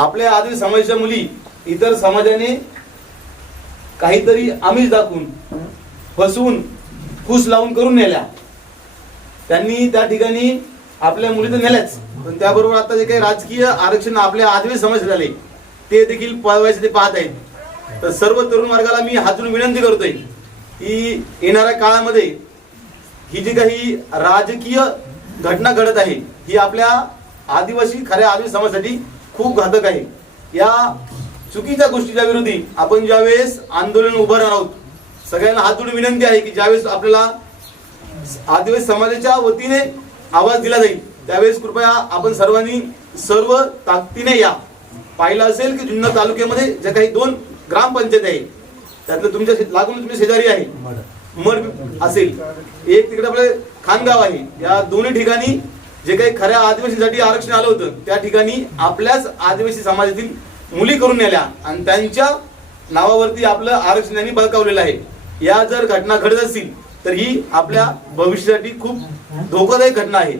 आपल्या आदिवासी समाजाच्या मुली इतर समाजाने काहीतरी आमिष दाखवून फसवून फूस लावून करून नेल्या. त्यांनी त्या ठिकाणी आपल्या मुली तर नेल्याच, पण त्याबरोबर आता जे काही राजकीय आरक्षण आपल्या आदिवासी समाजात झाले ते देखील पळवायचे ते पाहत आहेत. तर सर्व तरुण वर्गाला मी हातून विनंती करतोय की येणाऱ्या काळामध्ये ही जी काही राजकीय घटना घडत आहे ही आपल्या खऱ्या आदिवासी समाजासाठी खूप घातक आहे. या चुकीच्या गोष्टीच्या विरोधी आपण ज्यावेळेस आंदोलन उभारणार आहोत, सगळ्यांना हात जोडून विनंती आहे की ज्यावेळेस आपल्याला आदिवासी समाजाच्या वतीने आवाज दिला जाईल त्यावेळेस कृपया आपण सर्वांनी सर्व ताकदीने या. पाहिलं असेल की जुन्नर तालुक्यामध्ये जे काही 2 ग्रामपंचायत आहे त्यातलं तुमच्या लागून तुमच्या शेजारी आहे मड असेल, एक तिकडे आपले खानगाव आहे, या दोन्ही ठिकाणी जे काही खऱ्या आदिवासीसाठी आरक्षण आलं होतं त्या ठिकाणी आपल्याच आदिवासी समाजातील मुली करून नेल्या आणि त्यांच्या नावावरती आपलं आरक्षण त्यांनी बळकावलेलं आहे. या जर घटना घडत असतील तर ही आपल्या भविष्यासाठी खूप धोकादायक घटना आहे.